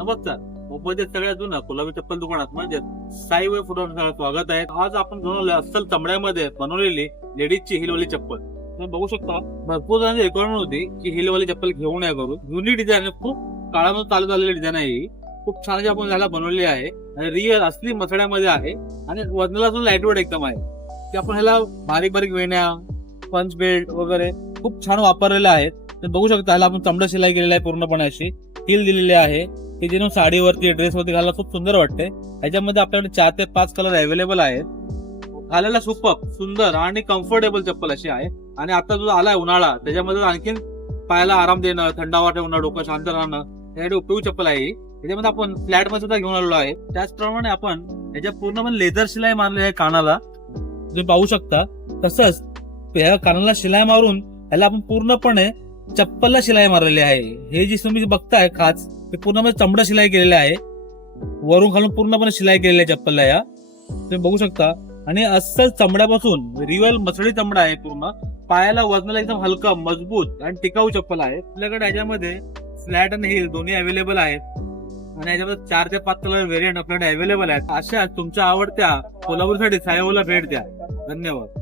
नमस्कार. मुंबईच्या सगळ्यात जुन्या कोल्हापूर चप्पल दुकानात म्हणजे साई वे फुटवर स्वागत आहे. आज आपण घेऊन आलो अस्सल चमड्यामध्ये बनवलेली लेडीजची हिलवाली चप्पल. तुम्ही बघू शकता भरपूर जणांची रिक्वायरमेंट होती की हिलवाली चप्पल घेऊन या करून. युनिक डिझाईन आहे, खूप काळामध्ये चालू झालेली डिझाईन आहे ही. खूप छान आपण त्याला बनवलेली आहे आणि रिअल असली मसड्यामध्ये आहे आणि वजनाला सुद्धा लाईट वेट एकदम आहे. की आपण ह्याला बारीक बारीक वेण्या, पंच बेल्ट वगैरे खूप छान वापरलेले आहेत. तुम्ही बघू शकता ह्याला आपण चमडा शिलाई केलेला आहे पूर्णपणे अशी. हिल दिलेली आहे की जेणेकरून साडीवरती ड्रेसवरती घालायला खूप सुंदर वाटते. ह्याच्यामध्ये आपल्याकडे 4 ते 5 कलर अवेलेबल आहेत. घालायला सुपर सुंदर आणि कम्फर्टेबल चप्पल अशी आहे. आणि आता जो आलाय उन्हाळा त्याच्यामध्ये आणखीन पायाला आराम देणं, थंडावा ठेवणं, डोकं शांत राहणं यासाठी उपयोगी चप्पल आहे ही. त्याच्यामध्ये आपण फ्लॅट मध्ये सुद्धा घेऊन आलेलो आहे. त्याचप्रमाणे आपण याच्या पूर्णपणे लेदर शिलाई मारली आहे कानाला, तुम्ही पाहू शकता. तसंच या कानाला शिलाई मारून याला आपण पूर्णपणे चप्पलला शिलाई मारलेली आहे. हे जी तुम्ही बघताय खाच ते पूर्णपणे चमडा शिलाई केलेला आहे. वरून खालून पूर्णपणे शिलाई केलेली आहे चप्पलला या, तुम्ही बघू शकता. आणि अस्सल चमड्यापासून रिअल मसळी चमडा आहे पूर्ण. पायाला वजनाला एकदम हलका, मजबूत आणि टिकाऊ चप्पल आहे. आपल्याकडे याच्यामध्ये फ्लॅट आणि हिल दोन्ही अवेलेबल आहेत आणि याच्यामध्ये 4 ते 5 कलर व्हेरियंट आपल्याकडे अवेलेबल आहेत. अशा तुमच्या आवडत्या कोल्हापूरसाठी साईबाबाला भेट द्या. धन्यवाद.